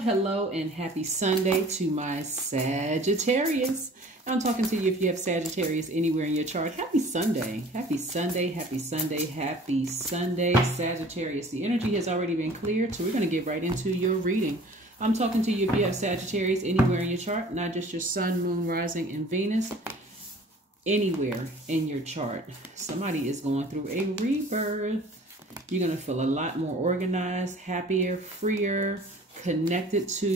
Hello, and happy Sunday to my Sagittarius. I'm talking to you if you have Sagittarius anywhere in your chart. Happy Sunday. Happy Sunday. Happy Sunday. Happy Sunday, Sagittarius. The energy has already been cleared, so we're going to get right into your reading. I'm talking to you if you have Sagittarius anywhere in your chart, not just your sun, moon, rising, and Venus. Anywhere in your chart. Somebody is going through a rebirth. You're going to feel a lot more organized, happier, freer, connected to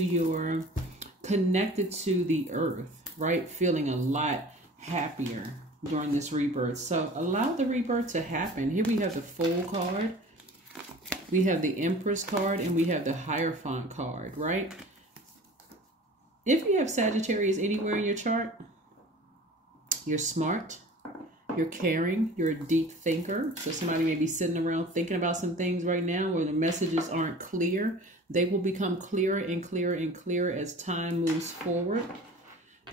the earth, right? Feeling a lot happier during this rebirth. So allow the rebirth to happen. Here we have the Fool card. We have the Empress card, and we have the Hierophant card, right? If you have Sagittarius anywhere in your chart, you're smart, you're caring, you're a deep thinker. So somebody may be sitting around thinking about some things right now where the messages aren't clear. They will become clearer and clearer and clearer as time moves forward.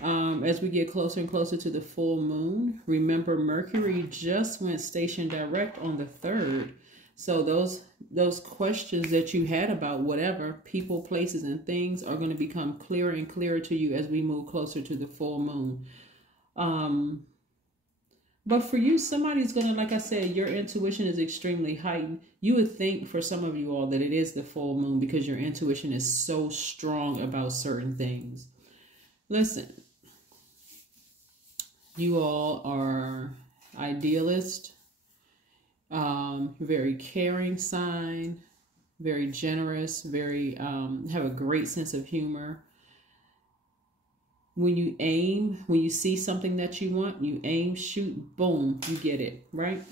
As we get closer and closer to the full moon. Remember, Mercury just went station direct on the 3rd. So those questions that you had about whatever, people, places, and things are going to become clearer and clearer to you as we move closer to the full moon. But for you, somebody's going to, like I said, your intuition is extremely heightened. You would think for some of you all that it is the full moon because your intuition is so strong about certain things. Listen, you all are idealist, very caring sign, very generous, very have a great sense of humor. When you aim, when you see something that you want, you aim, shoot, boom, you get it, right?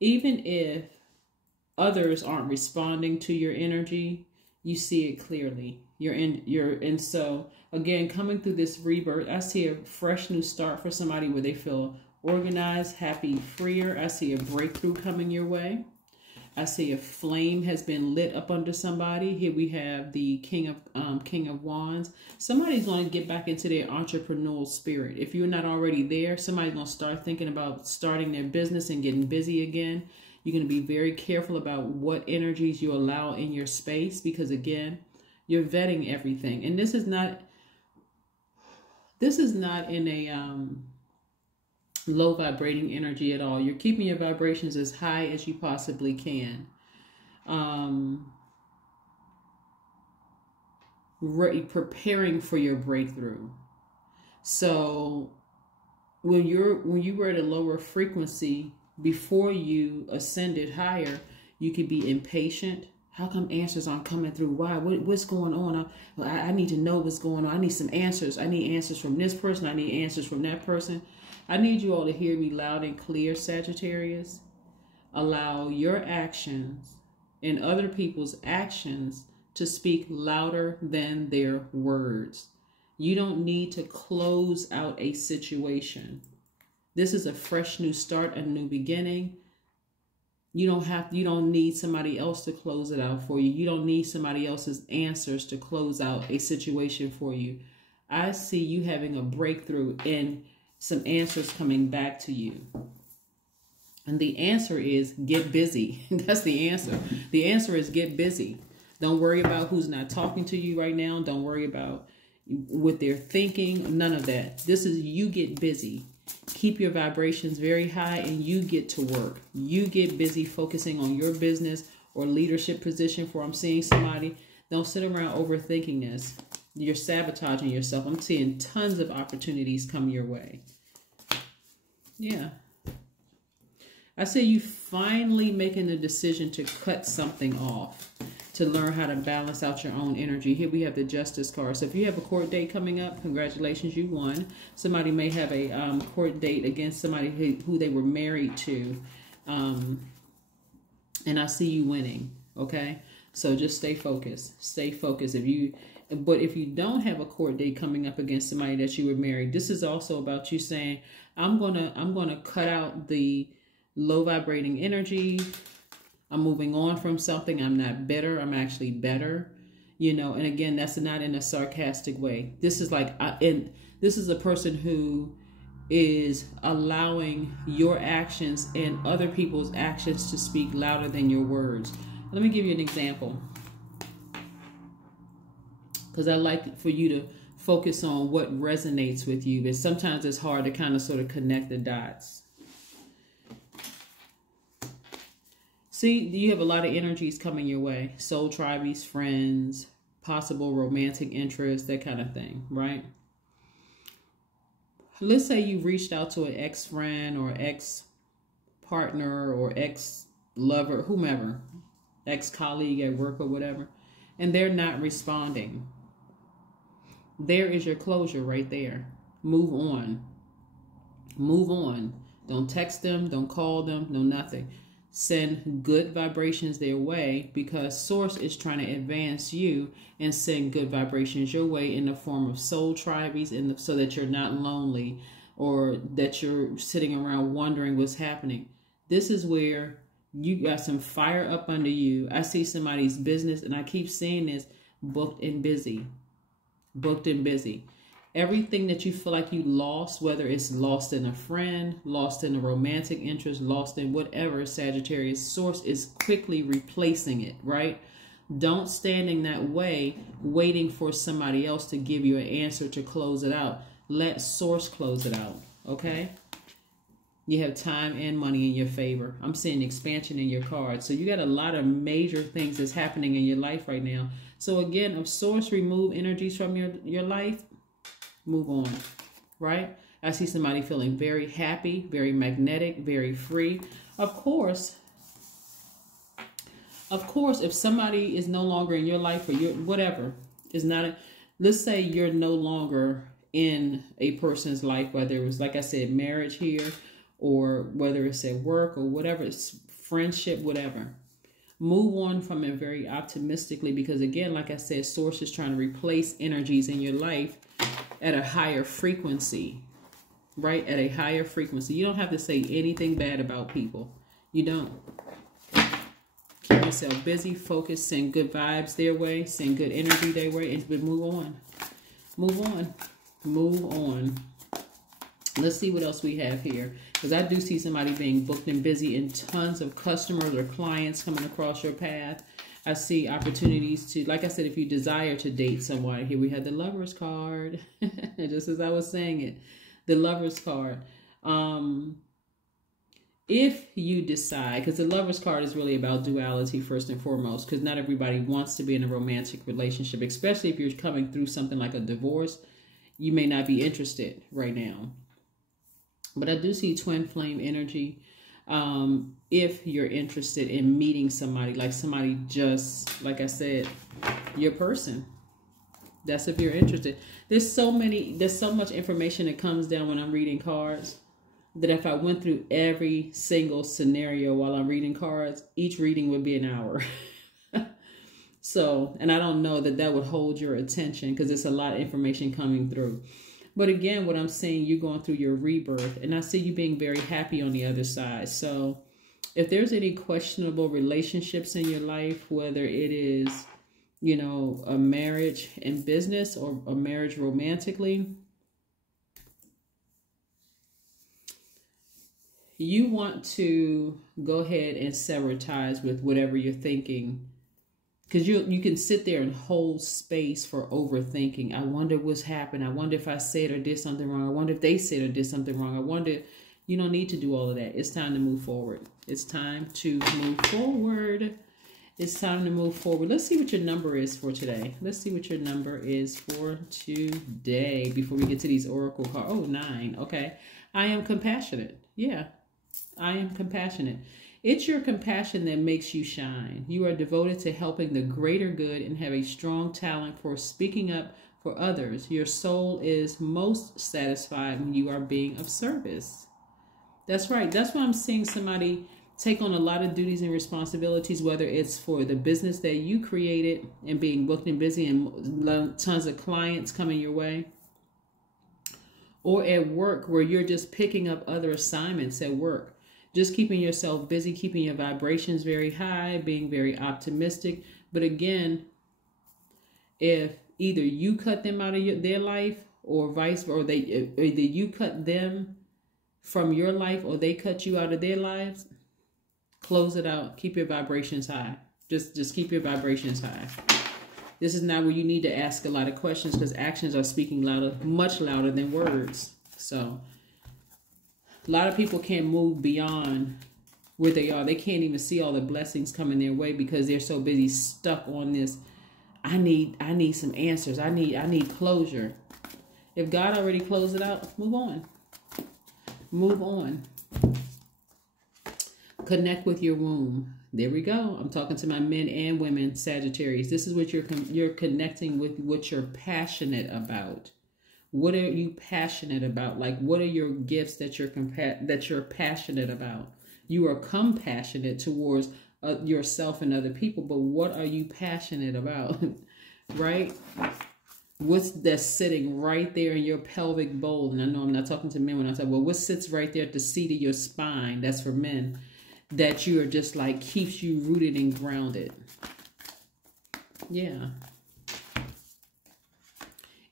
Even if others aren't responding to your energy, you see it clearly. And so again, coming through this rebirth, I see a fresh new start for somebody where they feel organized, happy, freer. I see a breakthrough coming your way. I see a flame has been lit up under somebody. Here we have the King of Wands. Somebody's going to get back into their entrepreneurial spirit. If you're not already there, somebody's going to start thinking about starting their business and getting busy again. You're going to be very careful about what energies you allow in your space because, again, you're vetting everything. And this is not in a low vibrating energy at all. You're keeping your vibrations as high as you possibly can. Preparing for your breakthrough. So when you were at a lower frequency before you ascended higher, you could be impatient. How come answers aren't coming through? Why? What's going on? I need to know what's going on. I need some answers. I need answers from this person. I need answers from that person. I need you all to hear me loud and clear, Sagittarius. Allow your actions and other people's actions to speak louder than their words. You don't need to close out a situation. This is a fresh new start, a new beginning. You don't need somebody else to close it out for you. You don't need somebody else's answers to close out a situation for you. I see you having a breakthrough and some answers coming back to you. And the answer is get busy. That's the answer. The answer is get busy. Don't worry about who's not talking to you right now. Don't worry about what they're thinking. None of that. This is you get busy. Keep your vibrations very high and you get to work. You get busy focusing on your business or leadership position for I'm seeing somebody. Don't sit around overthinking this. You're sabotaging yourself. I'm seeing tons of opportunities come your way. Yeah. I see you finally making the decision to cut something off, to learn how to balance out your own energy. Here we have the Justice card. So if you have a court date coming up, congratulations, you won. Somebody may have a court date against somebody who they were married to. And I see you winning, okay? So just stay focused. Stay focused. But if you don't have a court date coming up against somebody that you were married, this is also about you saying, I'm gonna cut out the low vibrating energy. I'm moving on from something. I'm not bitter. I'm actually better. You know, and again, that's not in a sarcastic way. This is like, this is a person who is allowing your actions and other people's actions to speak louder than your words. Let me give you an example. because I like for you to focus on what resonates with you. But sometimes it's hard to kind of sort of connect the dots. See, you have a lot of energies coming your way. Soul tribes, friends, possible romantic interest, that kind of thing, right? Let's say you reached out to an ex-friend or ex-partner or ex-lover, whomever, ex-colleague at work or whatever, and they're not responding. There is your closure right there. Move on. Move on. Don't text them. Don't call them. No nothing. Send good vibrations their way, because Source is trying to advance you and send good vibrations your way in the form of soul tribes, so that you're not lonely or that you're sitting around wondering what's happening. This is where you got some fire up under you. I see somebody's business, and I keep seeing this, booked and busy. Booked and busy. Everything that you feel like you lost, whether it's lost in a friend, lost in a romantic interest, lost in whatever, Sagittarius, Source is quickly replacing it, right? Don't stand in that way waiting for somebody else to give you an answer to close it out. Let Source close it out, okay? You have time and money in your favor. I'm seeing expansion in your cards. So you got a lot of major things that's happening in your life right now. So again, if Source remove energies from your life, move on, right? I see somebody feeling very happy, very magnetic, very free. Of course, if somebody is no longer in your life, or your whatever, is not, let's say you're no longer in a person's life, whether it was, like I said, marriage here, or whether it's at work or whatever, it's friendship, whatever. Move on from it very optimistically, because again, like I said, Source is trying to replace energies in your life at a higher frequency, right? At a higher frequency. You don't have to say anything bad about people. You don't. Keep yourself busy, focus, send good vibes their way, send good energy their way, and move on. Move on. Move on. Let's see what else we have here. Because I do see somebody being booked and busy, and tons of customers or clients coming across your path. I see opportunities to, like I said, if you desire to date someone. Here we have the Lover's card. Just as I was saying it. The Lover's card. If you decide, because the Lover's card is really about duality first and foremost, because not everybody wants to be in a romantic relationship, especially if you're coming through something like a divorce. You may not be interested right now. But I do see twin flame energy. If you're interested in meeting somebody, like somebody just, like I said, your person. That's if you're interested. There's so much information that comes down when I'm reading cards, that if I went through every single scenario while I'm reading cards, each reading would be an hour. So, and I don't know that would hold your attention, because it's a lot of information coming through. But again, what I'm saying, you're going through your rebirth, and I see you being very happy on the other side. So if there's any questionable relationships in your life, whether it is, you know, a marriage in business or a marriage romantically, you want to go ahead and sever ties with whatever you're thinking. Because you can sit there and hold space for overthinking. I wonder what's happened. I wonder if I said or did something wrong. I wonder if they said or did something wrong. I wonder. You don't need to do all of that. It's time to move forward. It's time to move forward. It's time to move forward. Let's see what your number is for today. Let's see what your number is for today before we get to these oracle cards. Oh, 9. Okay. I am compassionate. Yeah. I am compassionate. It's your compassion that makes you shine. You are devoted to helping the greater good and have a strong talent for speaking up for others. Your soul is most satisfied when you are being of service. That's right. That's why I'm seeing somebody take on a lot of duties and responsibilities, whether it's for the business that you created and being booked and busy and tons of clients coming your way, or at work where you're just picking up other assignments at work. Just keeping yourself busy, keeping your vibrations very high, being very optimistic. But again, if either you cut them out of their life, or vice versa, or either you cut them from your life, or they cut you out of their lives, close it out. Keep your vibrations high. Just keep your vibrations high. This is not where you need to ask a lot of questions, because actions are speaking louder, much louder than words. So a lot of people can't move beyond where they are. They can't even see all the blessings coming their way because they're so busy stuck on this. I need some answers. I need closure. If God already closed it out, move on. Move on. Connect with your womb. There we go. I'm talking to my men and women, Sagittarius. This is what you're connecting with, what you're passionate about. What are you passionate about? Like, what are your gifts that you're passionate about? You are compassionate towards yourself and other people, but what are you passionate about? Right? What's that's sitting right there in your pelvic bowl? And I know I'm not talking to men when I say, well, what sits right there at the seat of your spine? That's for men. That you are just like, keeps you rooted and grounded. Yeah.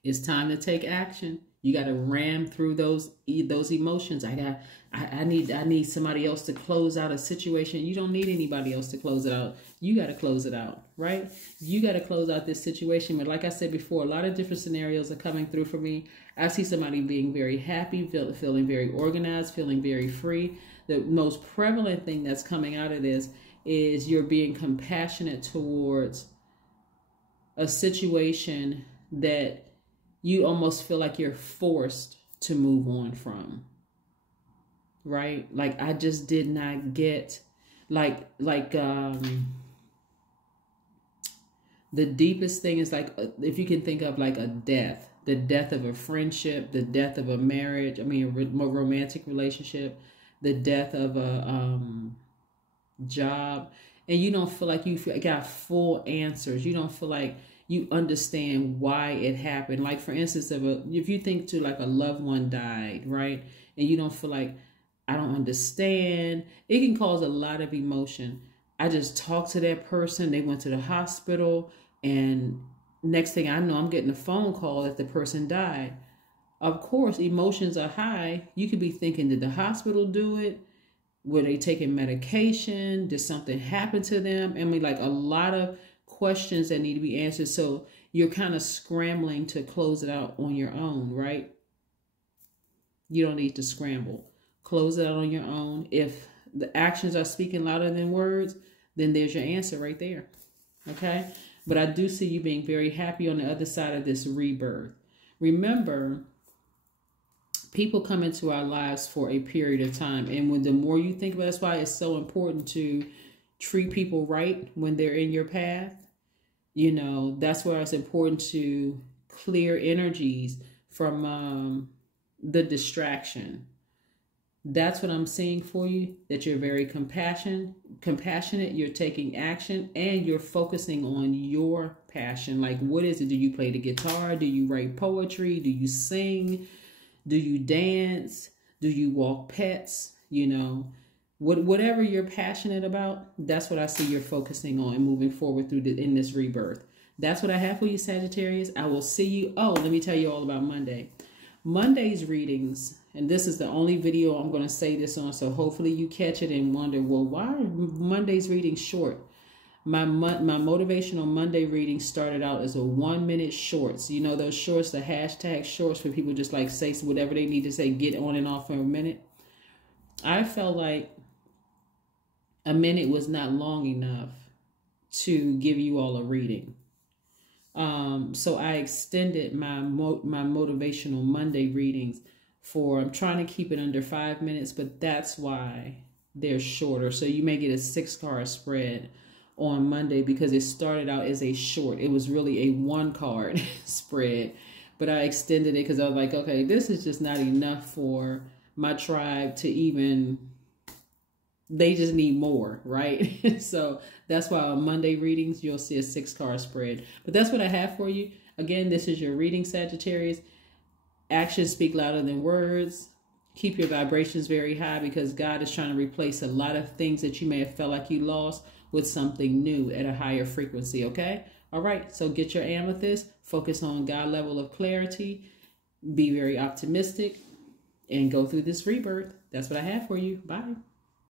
It's time to take action. You got to ram through those emotions. I need somebody else to close out a situation. You don't need anybody else to close it out. You got to close it out, right? You got to close out this situation. But like I said before, a lot of different scenarios are coming through for me. I see somebody being very happy, feeling very organized, feeling very free. The most prevalent thing that's coming out of this is you're being compassionate towards a situation that you almost feel like you're forced to move on from. Right? Like, I just did not get, the deepest thing is like, if you can think of like a death, the death of a friendship, the death of a marriage, a romantic relationship, the death of a job, and you don't feel like you got full answers. You don't feel like you understand why it happened. Like, for instance, if you think to like a loved one died, right? And you don't feel like, I don't understand. It can cause a lot of emotion. I just talked to that person. They went to the hospital, and next thing I know, I'm getting a phone call that the person died. Of course, emotions are high. You could be thinking, did the hospital do it? Were they taking medication? Did something happen to them? I mean, like, a lot of questions that need to be answered. So you're kind of scrambling to close it out on your own, right? You don't need to scramble. Close it out on your own. If the actions are speaking louder than words, then there's your answer right there. Okay? But I do see you being very happy on the other side of this rebirth. Remember, people come into our lives for a period of time. And the more you think about it, that's why it's so important to treat people right when they're in your path. You know, that's why it's important to clear energies from the distraction. That's what I'm seeing for you, that you're very compassionate, you're taking action, and you're focusing on your passion. Like, what is it? Do you play the guitar? Do you write poetry? Do you sing? Do you dance? Do you walk pets? You know, whatever you're passionate about, that's what I see you're focusing on and moving forward through in this rebirth. That's what I have for you, Sagittarius. I will see you. Oh, let me tell you all about Monday. Monday's readings, and this is the only video I'm going to say this on, so hopefully you catch it and wonder, well, why are Monday's readings short? My Motivational Monday reading started out as a 1-minute shorts. You know those shorts, the hashtag shorts, where people just like say whatever they need to say, get on and off for a minute. I felt like a minute was not long enough to give you all a reading. So I extended my Motivational Monday readings I'm trying to keep it under 5 minutes, but that's why they're shorter. So you may get a 6-card spread on Monday because it started out as a short. It was really a 1-card spread, but I extended it because I was like, okay, this is just not enough for my tribe to even, they just need more, right? So that's why on Monday readings, you'll see a 6-card spread. But that's what I have for you. Again, this is your reading, Sagittarius. Actions speak louder than words. Keep your vibrations very high because God is trying to replace a lot of things that you may have felt like you lost with something new at a higher frequency, okay? All right, so get your amethyst. Focus on God level of clarity. Be very optimistic and go through this rebirth. That's what I have for you. Bye.